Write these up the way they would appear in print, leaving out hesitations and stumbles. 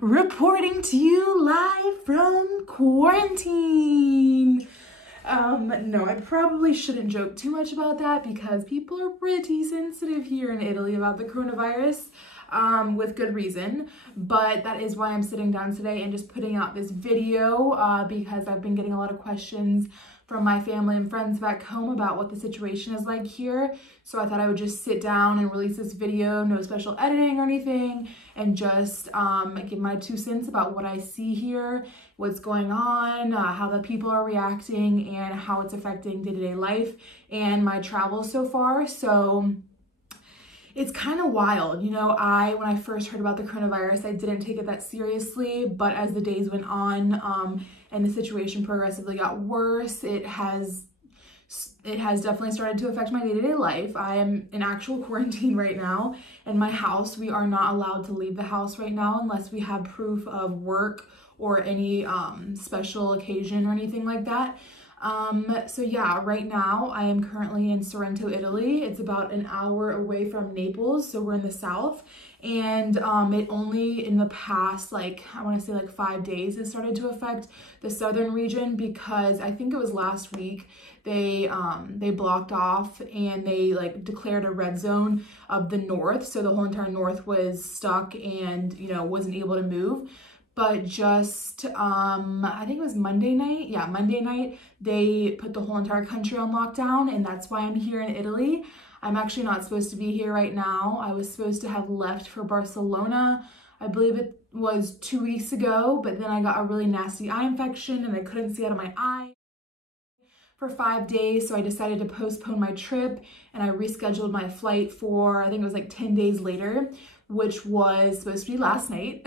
reporting to you live from quarantine. No, I probably shouldn't joke too much about that because people are pretty sensitive here in Italy about the coronavirus, with good reason. But that is why I'm sitting down today and just putting out this video because I've been getting a lot of questions from my family and friends back home about what the situation is like here. So I thought I would just sit down and release this video, no special editing or anything, and just give my 2 cents about what I see here, what's going on, how the people are reacting, and how it's affecting day-to-day life and my travels so far. So it's kind of wild. You know, when I first heard about the coronavirus, I didn't take it that seriously, but as the days went on and the situation progressively got worse, it has definitely started to affect my day-to-day life. I am in actual quarantine right now in my house. We are not allowed to leave the house right now unless we have proof of work or any special occasion or anything like that. So yeah, right now I am currently in Sorrento, Italy. It's about an hour away from Naples, so we're in the south. And it only in the past, I want to say 5 days, has started to affect the southern region, because I think it was last week they blocked off and they declared a red zone of the north. So the whole entire north was stuck and, you know, wasn't able to move. But just, I think it was Monday night. Yeah, Monday night, they put the whole entire country on lockdown, and that's why I'm here in Italy. I'm actually not supposed to be here right now. I was supposed to have left for Barcelona. I believe it was 2 weeks ago, but then I got a really nasty eye infection and I couldn't see out of my eye for 5 days. So I decided to postpone my trip and I rescheduled my flight for, I think it was 10 days later, which was supposed to be last night.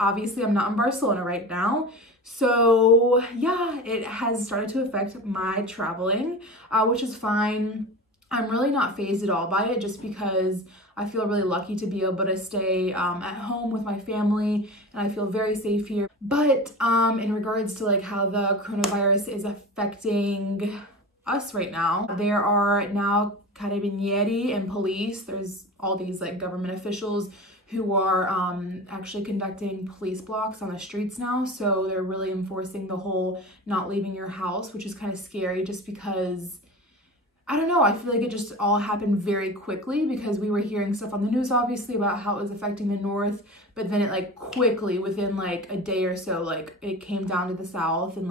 Obviously, I'm not in Barcelona right now. So yeah, it has started to affect my traveling, which is fine. I'm really not fazed at all by it, just because I feel really lucky to be able to stay at home with my family, and I feel very safe here. But in regards to how the coronavirus is affecting us right now, there are now carabinieri and police. There's all these government officials who are actually conducting police blocks on the streets now. So they're really enforcing the whole not leaving your house, which is kind of scary, just because, I don't know, I feel like it just all happened very quickly, because we were hearing stuff on the news obviously about how it was affecting the north, but then it quickly, within a day or so, it came down to the south, and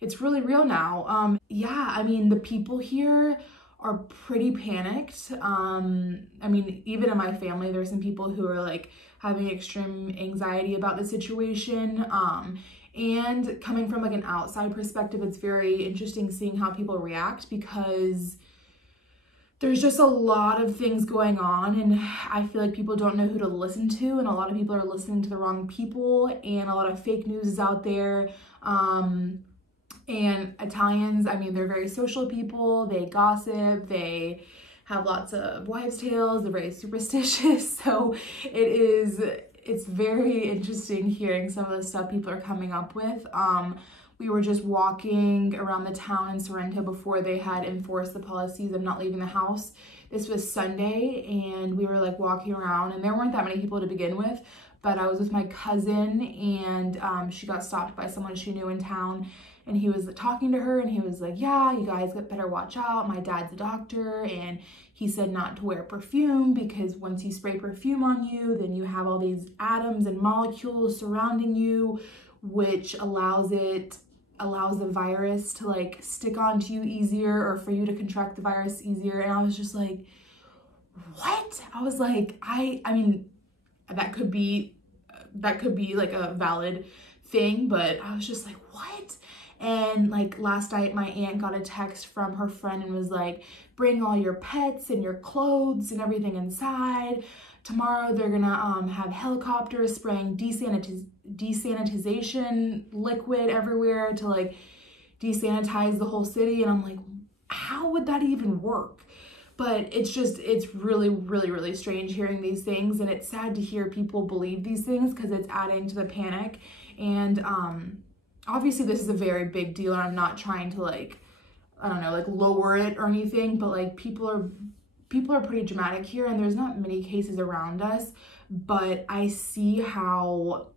it's really real now. Yeah, I mean, the people here are pretty panicked. I mean, even in my family, there's some people who are having extreme anxiety about the situation. And coming from an outside perspective, it's very interesting seeing how people react, because there's just a lot of things going on, and I feel like people don't know who to listen to, and a lot of people are listening to the wrong people, and a lot of fake news is out there. And Italians, I mean, they're very social people. They gossip, they have lots of wives' tales, they're very superstitious. So it's very interesting hearing some of the stuff people are coming up with. We were just walking around the town in Sorrento before they had enforced the policies of not leaving the house. This was Sunday, and we were walking around, and there weren't that many people to begin with, but I was with my cousin, and she got stopped by someone she knew in town. And he was talking to her, and he was like, yeah, you guys better watch out. My dad's a doctor, and he said not to wear perfume, because once you spray perfume on you, then you have all these atoms and molecules surrounding you, which allows the virus to stick onto you easier, or for you to contract the virus easier. And I was just like, what? I was like, I mean, that could be a valid thing, but I was just like, what? And last night, my aunt got a text from her friend and was like, bring all your pets and your clothes and everything inside. Tomorrow they're gonna have helicopters spraying desanitization liquid everywhere to desanitize the whole city. And I'm like, how would that even work? But it's really, really, really strange hearing these things, and it's sad to hear people believe these things, because it's adding to the panic. And obviously this is a very big deal, and I'm not trying to I don't know, lower it or anything, but people are pretty dramatic here, and there's not many cases around us, but I see how,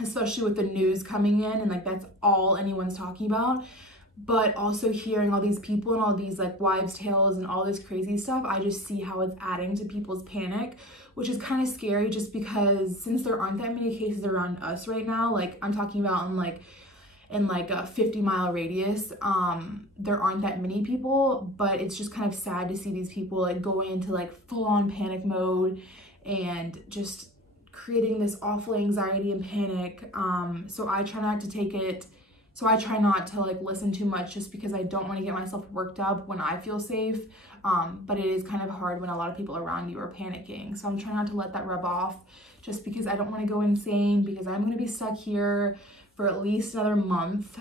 especially with the news coming in and like that's all anyone's talking about, but also hearing all these people and all these like wives' tales and all this crazy stuff, I just see how it's adding to people's panic, which is kind of scary just because since there aren't that many cases around us right now, like I'm talking about in like a 50-mile radius, there aren't that many people, but it's just kind of sad to see these people like go into like full-on panic mode and just creating this awful anxiety and panic. So I try not to like listen too much just because I don't want to get myself worked up when I feel safe. But it is kind of hard when a lot of people around you are panicking. So I'm trying not to let that rub off just because I don't want to go insane, because I'm going to be stuck here for at least another month.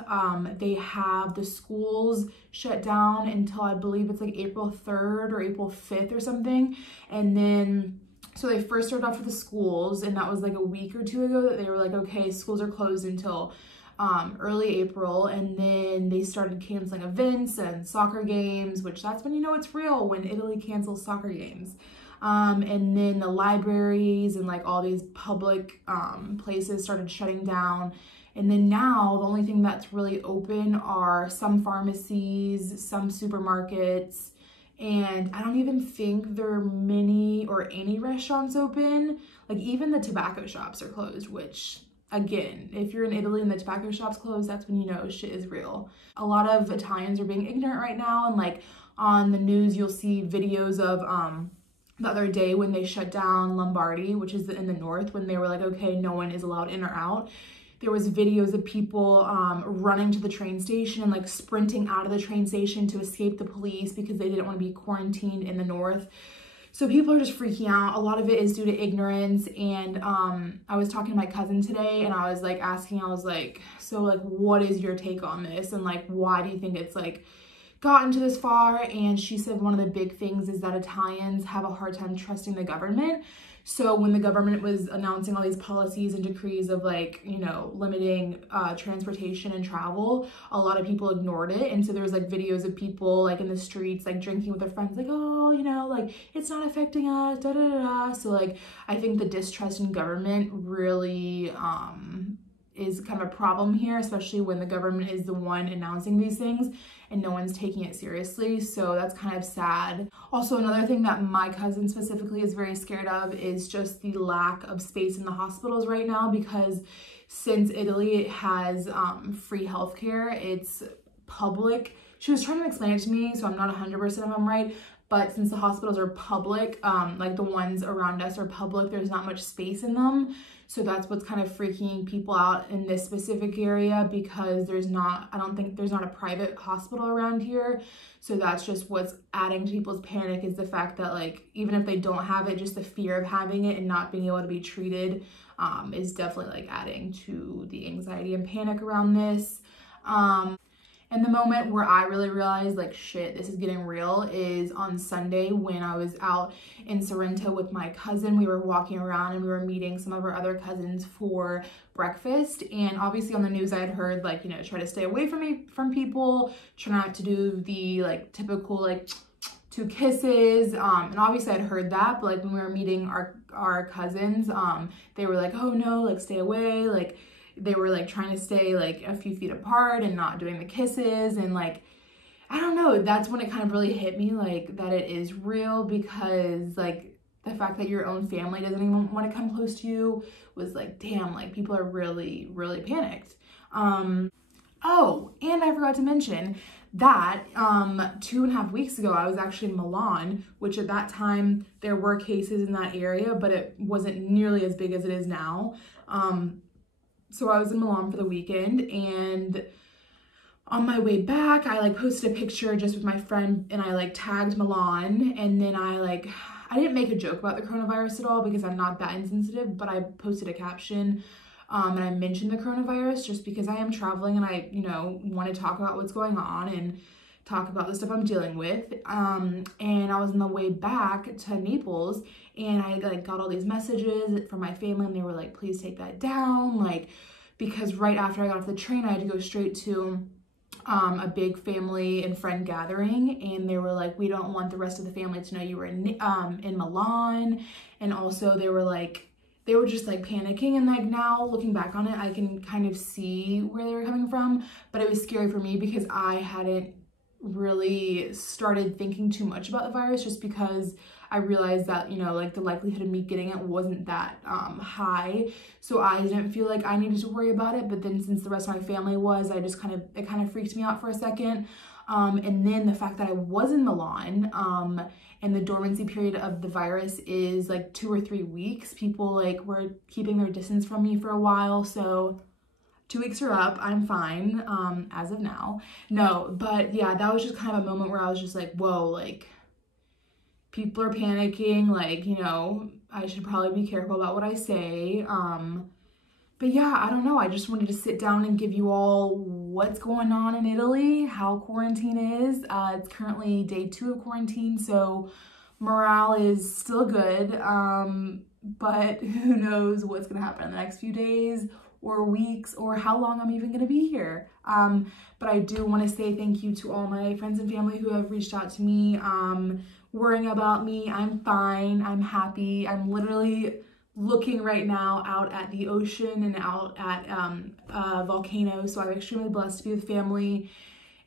They have the schools shut down until I believe it's like April 3rd or April 5th or something. And then, so they first started off with the schools, and that was like a week or two ago that they were like, okay, schools are closed until early April. And then they started canceling events and soccer games, which that's when you know it's real, when Italy cancels soccer games. And then the libraries and like all these public places started shutting down. And then now the only thing that's really open are some pharmacies, some supermarkets, and I don't even think there are many or any restaurants open. Like even the tobacco shops are closed, which again, if you're in Italy and the tobacco shop's closed, that's when you know shit is real. A lot of Italians are being ignorant right now, and like on the news you'll see videos of the other day when they shut down Lombardy, which is in the north, when they were like, okay, no one is allowed in or out. There was videos of people running to the train station and like sprinting out of the train station to escape the police because they didn't want to be quarantined in the north. So people are just freaking out. A lot of it is due to ignorance. And I was talking to my cousin today, and I was like asking, I was like, so like, what is your take on this? And like, why do you think it's like gotten to this far? And she said one of the big things is that Italians have a hard time trusting the government. So when the government was announcing all these policies and decrees of like, you know, limiting transportation and travel, a lot of people ignored it. And so there was like videos of people like in the streets, like drinking with their friends, like, oh, you know, like it's not affecting us, da da da da. So like, I think the distrust in government really is kind of a problem here, especially when the government is the one announcing these things and no one's taking it seriously. So that's kind of sad. Also, another thing that my cousin specifically is very scared of is just the lack of space in the hospitals right now, because since Italy has free healthcare, it's public. She was trying to explain it to me, so I'm not 100% if I'm right, but since the hospitals are public, like the ones around us are public, there's not much space in them. So that's what's kind of freaking people out in this specific area, because I don't think there's not a private hospital around here. So that's just what's adding to people's panic, is the fact that like, even if they don't have it, just the fear of having it and not being able to be treated is definitely like adding to the anxiety and panic around this. And the moment where I really realized like, shit, this is getting real, is on Sunday when I was out in Sorrento with my cousin. We were walking around and we were meeting some of our other cousins for breakfast. And obviously on the news I had heard like, you know, try to stay away from people, try not to do the like typical like 2 kisses. And obviously I'd heard that, but like when we were meeting our cousins, they were like, oh no, like stay away, like they were like trying to stay like a few feet apart and not doing the kisses. And like, I don't know, that's when it kind of really hit me, like that it is real, because like the fact that your own family doesn't even want to come close to you was like, damn, like people are really, really panicked. Oh, and I forgot to mention that 2.5 weeks ago, I was actually in Milan, which at that time there were cases in that area, but it wasn't nearly as big as it is now. So I was in Milan for the weekend, and on my way back, I like posted a picture just with my friend, and I like tagged Milan, and then I didn't make a joke about the coronavirus at all because I'm not that insensitive, but I posted a caption and I mentioned the coronavirus just because I am traveling and I, you know, want to talk about what's going on and talk about the stuff I'm dealing with. And I was on the way back to Naples, and I like got all these messages from my family, and they were like, please take that down, like, because right after I got off the train, I had to go straight to a big family and friend gathering, and they were like, we don't want the rest of the family to know you were in Milan. And also they were like, they were just like panicking, and like now looking back on it, I can kind of see where they were coming from, but it was scary for me because I hadn't really started thinking too much about the virus, just because I realized that, you know, like the likelihood of me getting it wasn't that high. So I didn't feel like I needed to worry about it. But then since the rest of my family was, it kind of freaked me out for a second. And then the fact that I was in Milan, and the dormancy period of the virus is like 2 or 3 weeks. People like were keeping their distance from me for a while. So 2 weeks are up, I'm fine, as of now. No, but yeah, that was just kind of a moment where I was just like, whoa, like, people are panicking, like, you know, I should probably be careful about what I say. But yeah, I don't know. I just wanted to sit down and give you all what's going on in Italy, how quarantine is. It's currently day 2 of quarantine, so morale is still good. But who knows what's gonna happen in the next few days or weeks, or how long I'm even gonna be here. But I do wanna say thank you to all my friends and family who have reached out to me, worrying about me. I'm fine, I'm happy. I'm literally looking right now out at the ocean and out at a volcano. So I'm extremely blessed to be with family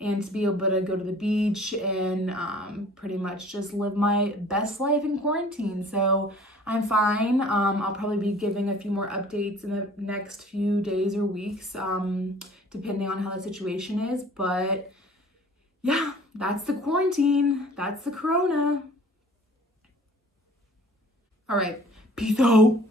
and to be able to go to the beach and pretty much just live my best life in quarantine. So I'm fine. I'll probably be giving a few more updates in the next few days or weeks, depending on how the situation is. But yeah, that's the quarantine. That's the corona. All right, peace out.